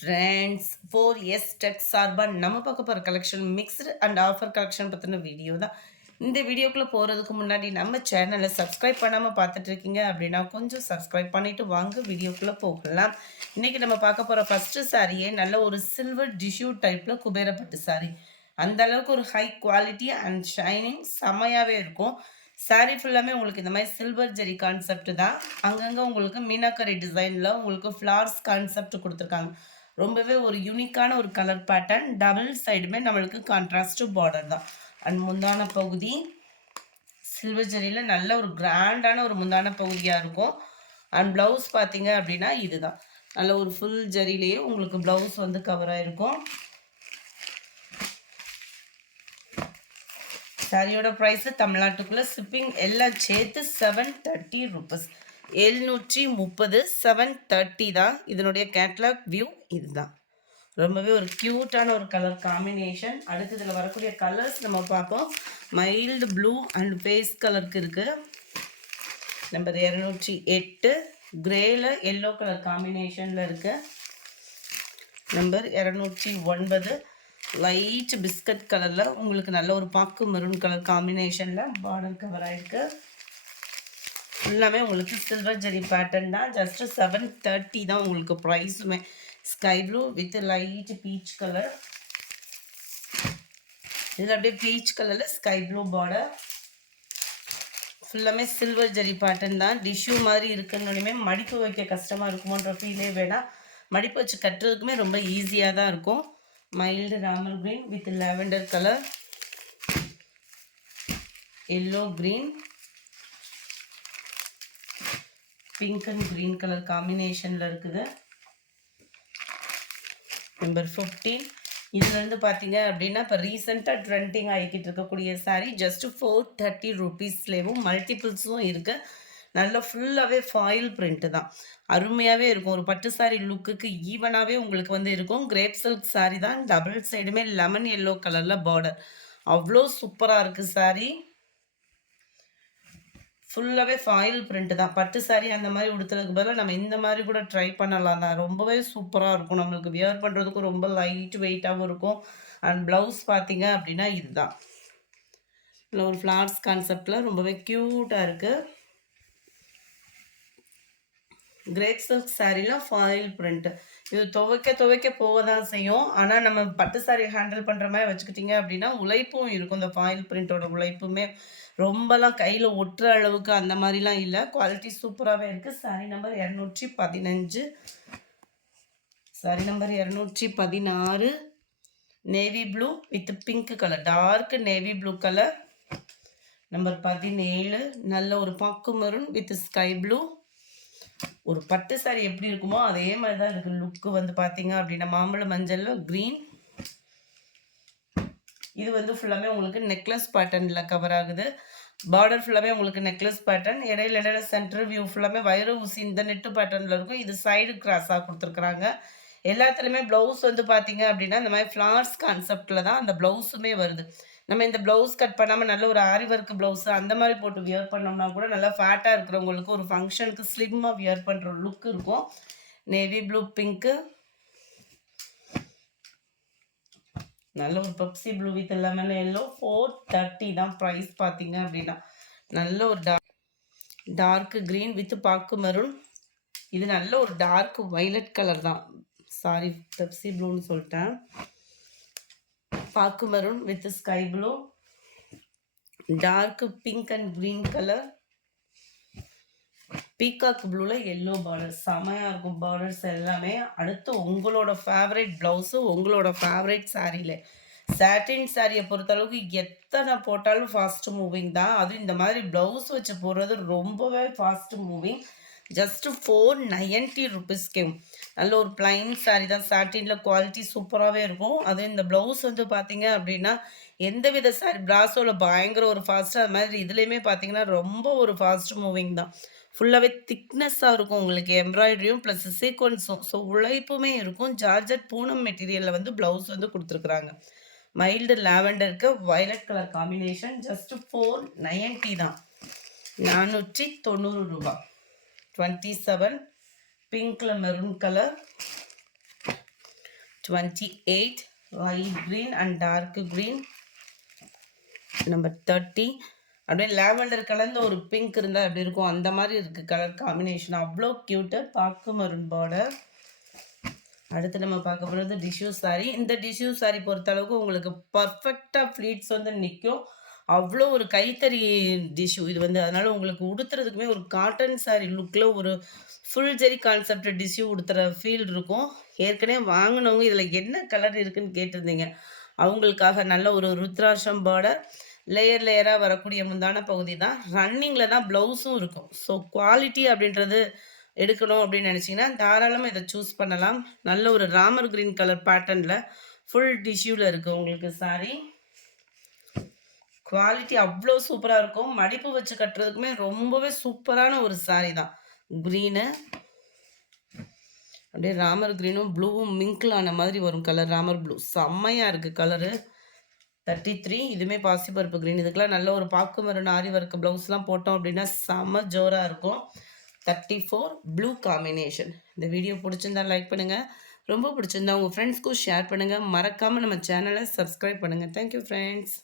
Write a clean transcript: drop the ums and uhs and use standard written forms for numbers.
Friends 4S tech சார்பாக நம்ம பார்க்க போகிற collection mixed and offer collection பற்றின வீடியோ தான். இந்த வீடியோக்குள்ளே போகிறதுக்கு முன்னாடி நம்ம சேனலை சப்ஸ்கிரைப் பண்ணாமல் பார்த்துட்டு இருக்கீங்க அப்படின்னா கொஞ்சம் சப்ஸ்கிரைப் பண்ணிவிட்டு வாங்க வீடியோக்குள்ளே போகலாம். இன்றைக்கி நம்ம பார்க்க போகிற ஃபஸ்ட்டு சாரியே நல்ல ஒரு சில்வர் டிஷ்யூ டைப்பில் குபேரப்பட்டு சாரி. அந்த அளவுக்கு ஒரு ஹை குவாலிட்டி அண்ட் ஷைனிங் செம்மையாகவே இருக்கும். சாரீ ஃபுல்லாமே உங்களுக்கு இந்த மாதிரி சில்வர் ஜெரி கான்செப்ட் தான். அங்கங்கே உங்களுக்கு மீனாக்கரி டிசைனில் உங்களுக்கு ஃப்ளார்ஸ் கான்செப்ட் கொடுத்துருக்காங்க. ரொம்பவே ஒரு யூனிக்கான ஒரு கலர் பேட்டர்ன். டபுள் சைடுமே நம்மளுக்கு கான்ட்ராஸ்ட் பார்டர் தான். அண்ட் முந்தான பகுதி சில்வர் ஜெரியில் நல்ல ஒரு கிராண்டான ஒரு முந்தான பகுதியாக இருக்கும். அண்ட் ப்ளவுஸ் பார்த்தீங்க அப்படின்னா இதுதான் நல்ல ஒரு ஃபுல் ஜரிலேயே உங்களுக்கு ப்ளவுஸ் வந்து கவர் ஆகிருக்கும். சாரியோட ப்ரைஸு தமிழ்நாட்டுக்குள்ளே ஷிப்பிங் எல்லாம் சேர்த்து 730 ருபீஸ். 730 730 தான் இதனுடைய கேட்லாக் வியூ. இதுதான் ரொம்பவே ஒரு க்யூட்டான ஒரு கலர் காம்பினேஷன். அடுத்து இதில் வரக்கூடிய கலர்ஸ் நம்ம பார்ப்போம். மைல்டு ப்ளூ அண்ட் ஃபேஸ் கலருக்கு இருக்குது. நம்பர் 208 கிரேல எல்லோ கலர் காம்பினேஷனில் இருக்குது. நம்பர் 209 லைட் பிஸ்கட் கலரில் உங்களுக்கு நல்ல ஒரு பாக்கு மெரூன் கலர் காம்பினேஷனில் பார்டர் கவர் ஆகிருக்கு. ஃபுல்லாமே உங்களுக்கு சில்வர் ஜெரி பேட்டர்ன் தான். ஜஸ்ட்டு 730 தான் உங்களுக்கு ப்ரைஸுமே. Sky blue with light peach colour. இதில் அப்படியே பீச் கலரில் ஸ்கை ப்ளூ பார்டர். ஃபுல்லாமே சில்வர் ஜெரி பேட்டர்ன் தான். டிஷ்யூ மாதிரி இருக்குன்னு மடிப்பு வைக்க கஷ்டமாக இருக்குமோன்ற ஃபீலே வேணாம். மடிப்பு வச்சு கட்டுறதுக்குமே ரொம்ப ஈஸியாக தான் இருக்கும். Mild Ramar green with lavender colour, yellow green, pink and green colour காம்பினேஷனில் இருக்குது. நம்பர் 15 இதுலேருந்து பார்த்தீங்க அப்படின்னா இப்போ ரீசெண்டாக ட்ரெண்டிங் ஆகிக்கிட்டு இருக்கக்கூடிய சாரீ ஜஸ்ட்டு 430 ருபீஸ்லேயும் மல்டிபிள்ஸும் இருக்குது. நல்லா ஃபுல்லாகவே ஃபாயில் பிரிண்ட்டு தான். அருமையாகவே இருக்கும். ஒரு பட்டு சாரீ லுக்குக்கு ஈவனாகவே உங்களுக்கு வந்து இருக்கும். கிரேப் சில்க் சாரீ தான். டபுள் சைடுமே லெமன் எல்லோ கலரில் பார்டர். அவ்வளோ சூப்பராக இருக்குது சாரீ. ஃபுல்லாகவே ஃபாயில் பிரிண்ட் தான். பட்டு சாரீ அந்த மாதிரி உடுத்துறதுக்கு பதிலாக நம்ம இந்த மாதிரி கூட ட்ரை பண்ணலாம் தான். ரொம்பவே சூப்பராக இருக்கும். நம்மளுக்கு வியர் பண்ணுறதுக்கும் ரொம்ப லைட் வெயிட்டாகவும் இருக்கும். அண்ட் ப்ளவுஸ் பார்த்தீங்க அப்படின்னா இதுதான் இல்லை ஒரு ஃப்ளார்ஸ் கான்செப்டில் ரொம்பவே க்யூட்டாக இருக்குது. கிரேப் சில்க் சாரீலாம் ஃபாயில் பிரிண்ட். இது துவைக்க போக தான் செய்யும். ஆனால் நம்ம பட்டு சாரீ ஹேண்டில் பண்ணுற மாதிரி வச்சுக்கிட்டிங்க அப்படின்னா உழைப்பும் இருக்கும். இந்த ஃபாயில் பிரிண்ட்டோட உழைப்புமே ரொம்பலாம் கையில் ஒட்டுற அளவுக்கு அந்த மாதிரிலாம் இல்லை. குவாலிட்டி சூப்பராகவே இருக்குது. Sari number 215. Sari number 216 navy blue with pink colour, dark navy blue colour. Number 17 நல்ல ஒரு பாக்கு மெரூன் வித் ஸ்கை ப்ளூ. ஒரு பட்டு சாரி எப்படி இருக்குமோ அதே மாதிரி தான் இருக்குது. லுக்கு வந்து பார்த்தீங்க அப்படின்னா மாம்பழ மஞ்சளில் க்ரீன். இது வந்து ஃபுல்லாமே உங்களுக்கு நெக்லஸ் பேட்டர்னில் கவர் ஆகுது. பார்டர் ஃபுல்லாமே உங்களுக்கு நெக்லஸ் பேட்டர்ன். இடையில சென்டர் வியூ ஃபுல்லாமே வைர ஊசி இந்த நெட்டு பேட்டர்னில் இருக்கும். இது சைடு கிராஸாக கொடுத்துருக்குறாங்க. எல்லாத்துலேயுமே ப்ளவுஸ் வந்து பார்த்தீங்க அப்படின்னா இந்த மாதிரி ஃப்ளார்ஸ் கான்செப்டில் தான் அந்த ப்ளவுஸுமே வருது. நம்ம இந்த ப்ளவுஸ் கட் பண்ணாமல் நல்ல ஒரு ஆரி ஒர்க் ப்ளவுஸு அந்த மாதிரி போட்டு வியர் பண்ணோம்னா கூட நல்லா ஃபேட்டாக இருக்கிறவங்களுக்கு ஒரு ஃபங்க்ஷனுக்கு ஸ்லிம்மாக வியர் பண்ணுற லுக் இருக்கும். நேவி ப்ளூ பிங்க்கு, நல்ல ஒரு Pepsi blue with lemon yellow. 430 தான் ப்ரைஸ் பார்த்தீங்க அப்படின்னா. நல்ல ஒரு டார்க் க்ரீன் வித் பாக்கு மெரூன். இது நல்ல ஒரு டார்க் வைலட் கலர் தான். சாரி பெப்சி ப்ளூன்னு சொல்லிட்டேன். பாக்கு maroon with sky blue, dark pink and green colour, peacock ப்ளூவில் எல்லோ பார்டர். செமையாக இருக்கும் பார்டர்ஸ் எல்லாமே. அடுத்து உங்களோட ஃபேவரட் ப்ளவுஸு உங்களோட ஃபேவரட் சாரியில். சாட்டின் சாரியை பொறுத்தளவுக்கு எத்தனை போட்டாலும் ஃபாஸ்ட் மூவிங் தான். அதுவும் இந்த மாதிரி ப்ளவுஸ் வச்சு போடுறது ரொம்பவே ஃபாஸ்ட் மூவிங். ஜஸ்ட்டு 490 ருபீஸ்க்கே நல்ல ஒரு பிளைன் சாரீ தான். சாட்டினில் குவாலிட்டி சூப்பராகவே இருக்கும். அதுவும் இந்த ப்ளவுஸ் வந்து பார்த்தீங்க அப்படின்னா எந்த வித சாரீ பிராசோவில் பயங்கர ஒரு ஃபாஸ்ட்டாக, அது மாதிரி இதுலேயுமே பார்த்தீங்கன்னா ரொம்ப ஒரு ஃபாஸ்ட் மூவிங் தான். ஃபுல்லாகவே திக்னஸ்ஸாக இருக்கும் உங்களுக்கு. எம்ப்ராய்டரியும் ப்ளஸ் சீக்வன்ஸும். ஸோ உழைப்புமே இருக்கும். ஜார்ஜட் பூனம் மெட்டீரியலில் வந்து ப்ளவுஸ் வந்து கொடுத்துருக்குறாங்க. மைல்டு லாவெண்டருக்கு வயலட் கலர் காம்பினேஷன். ஜஸ்ட்டு 490 தான். 490 ரூபா. 27 பிங்க்ல maroon colour, 28 light green and dark green. Number 30 அப்படியே லாவெண்டர் கலர்ல ஒரு பிங்க் இருந்தால் எப்படி இருக்கும் அந்த மாதிரி இருக்குது கலர் காம்பினேஷன். அவ்வளோ க்யூட்டு. பாக்கு மரூன் பார்டர். அடுத்து நம்ம பார்க்க போகிறது டிஷ்யூ சாரீ. இந்த டிஷ்யூ சாரீ பொறுத்தளவுக்கு உங்களுக்கு பர்ஃபெக்டாக ஃப்ளீட்ஸ் வந்து நிற்கும். அவ்வளோ ஒரு கைத்தறி டிஷ்யூ இது வந்து. அதனால் உங்களுக்கு உடுத்துறதுக்குமே ஒரு காட்டன் சாரீ லுக்கில் ஒரு ஃபுல் ஜெரி கான்செப்ட் டிஷ்யூ உடுத்துற ஃபீல் இருக்கும். ஏற்கனவே வாங்கினவங்க இதில் என்ன கலர் இருக்குதுன்னு கேட்டிருந்தீங்க. அவங்களுக்காக நல்ல ஒரு ருத்ராட்சம் பார்டர், லேயர் லேயராக வரக்கூடிய முந்தான பகுதி தான். ரன்னிங்கில் தான் ப்ளவுஸும் இருக்கும். ஸோ குவாலிட்டி அப்படின்றது எடுக்கணும் அப்படின்னு நினச்சிங்கன்னா தாராளமாக இதை சூஸ் பண்ணலாம். நல்ல ஒரு ராமர் கிரீன் கலர் பேட்டர்னில் ஃபுல் டிஷ்யூவில் இருக்குது உங்களுக்கு சாரீ. குவாலிட்டி அவ்வளோ சூப்பராக இருக்கும். மடிப்பு வச்சு கட்டுறதுக்குமே ரொம்பவே சூப்பரான ஒரு சாரீ தான். க்ரீனு அப்படியே ராமர் க்ரீனும் ப்ளூவும் மிங்கிள் ஆன மாதிரி வரும் கலர். ராமர் ப்ளூ செம்மையாக இருக்குது கலரு. 33 இதுவுமே பாசிப்பருப்பு க்ரீன். இதுக்கெலாம் நல்ல ஒரு பாக்கு மரூன் ஆரி ஒர்க் ப்ளவுஸ்லாம் போட்டோம் அப்படின்னா செம்ம ஜோராக இருக்கும். 34 ப்ளூ காம்பினேஷன். இந்த வீடியோ பிடிச்சிருந்தா லைக் பண்ணுங்கள். ரொம்ப பிடிச்சிருந்தா உங்கள் ஃப்ரெண்ட்ஸ்க்கும் ஷேர் பண்ணுங்கள். மறக்காமல் நம்ம சேனலை சப்ஸ்கிரைப் பண்ணுங்கள். Thank you friends.